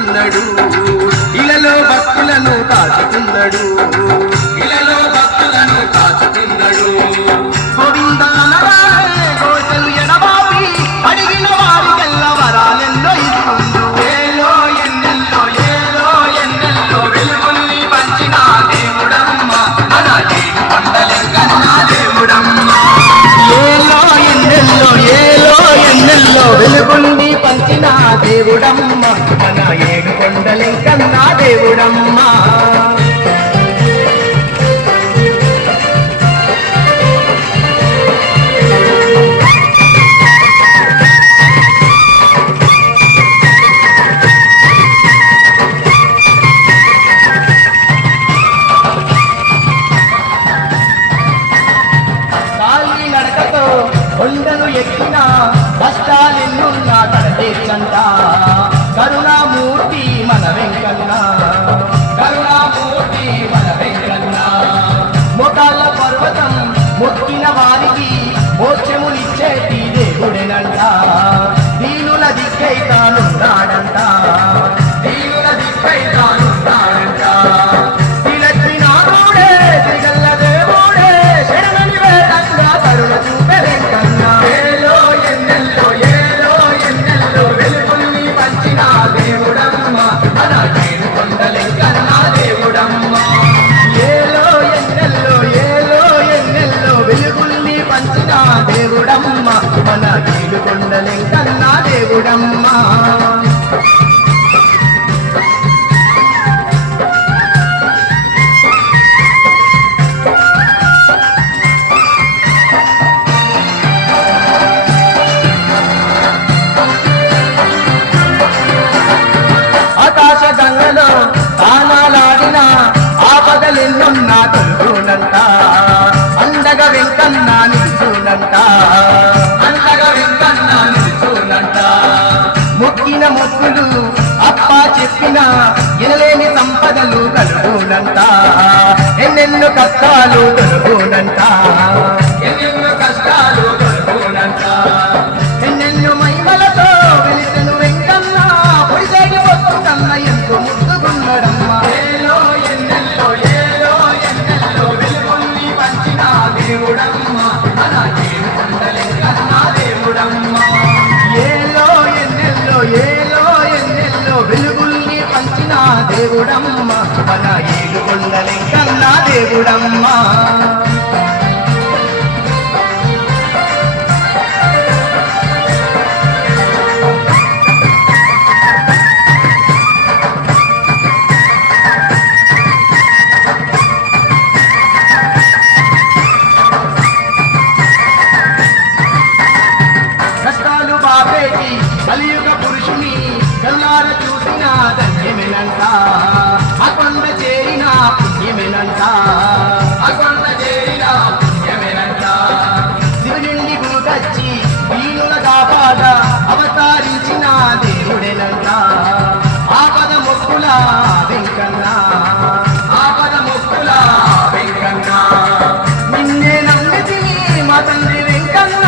కాచుతున్నాడు, ఇలలో భక్తులను కాచుతున్నాడు, ఇలలో భక్తులను కాచుతున్నాడు. గోవింద అనగానే కోటలు ఎడబాపి అడిగిన వారికెల్ల వరాలెన్నో ఇస్తుండు. ఏలో ఎన్నెల్లో ఏలో ఎన్నెల్లో వెలుగుల్ని పంచిన దేవుడమ్మ మన ఏడు కొండలెంకన్న దేవుడమ్మ. ఏలో ఎన్నెల్లో ఏలో ఎన్నెల్లో వెలుగుల్ని పంచిన దేవుడమ్మ మన ఏడు కొండలెంకన్న దేవుడమ్మ. కొండను ఎక్కిన కష్టాలెన్నున్నా కడతీర్చంట కరుణామూర్తి మన వెంకన్న, కరుణామూర్తి మన వెంకన్న. మొకాళ్ళ పర్వతం మొక్కిన వారికి మోక్షమునిచ్చేటి దేవుడేనంట, దీనుల దిక్కై తానున్నాడంట, దీనుల దిక్కై తానున్నాడంట. శ్రీగల్ల దేవుడే శరణని వేడంగా కరుణ చూపే వెంకన్న. ఏలో ఎన్నెల్లో ఏలో ఎన్నెల్లో వెలుగుల్ని పంచిన దేవుడమ్మ మన ఏడు కొండలెంకన్న దేవుడమ్మ. ఏలో ఎన్నెల్లో ఏలో ఎన్నెల్లో వెలుగుల్ని పంచిన దేవుడమ్మ మన ఏడు కొండలెంకన్న దేవుడమ్మ. ఆకాశ గంగలో తానాలాడిన ఆపదలెన్నున్నా తొలుగునంట, అండగా వెంకన్న నిలుచునంట, అండగా వెంకన్న నిలుచునంట. మొక్కిన మొక్కులు అప్ప చెప్పిన ఎనలేని సంపదలు కలుగునంట, ఎన్నెన్నో కష్టాలు తొలుగునంట, ఎన్నెన్నో కష్టాలు తొలుగునంట. ఎన్నెన్నో మహిమలతో వెలిసెను వెంకన్న పొడిసేటి పొత్తు కన్న ఎంతో ముద్దుగున్నడమ్మ. ఏలో ఎన్నెల్లో ఏలో ఎన్నెల్లో వెలుగుల్ని పంచిన దేవుడమ్మ మన ఏడు కొండలెంకన్న దేవుడమ్మ. ఏలో ఎన్నెల్లో ఏలో ఎన్నెల్లో వెలుగుల్ని పంచిన దేవుడమ్మ మన ఏడు కొండలెంకన్న దేవుడమ్మ. కష్టాలు బాపేటి కలియుగ పురుషుని కల్లార చూసిన ధన్యమేనంట, ఆ కొండ చేరిన పుణ్యమేనంట, ఆ కొండ చేరిన పుణ్యమేనంట. శివుని గురుకచ్చి వీణుల కాపాడ అవతారించిన దేవుడేనంట, ఆపద మొక్కుల వెంకన్న, ఆపద మొక్కుల వెంకన్న. నిన్నే నమ్మితిని మా తండ్రి వెంకన్న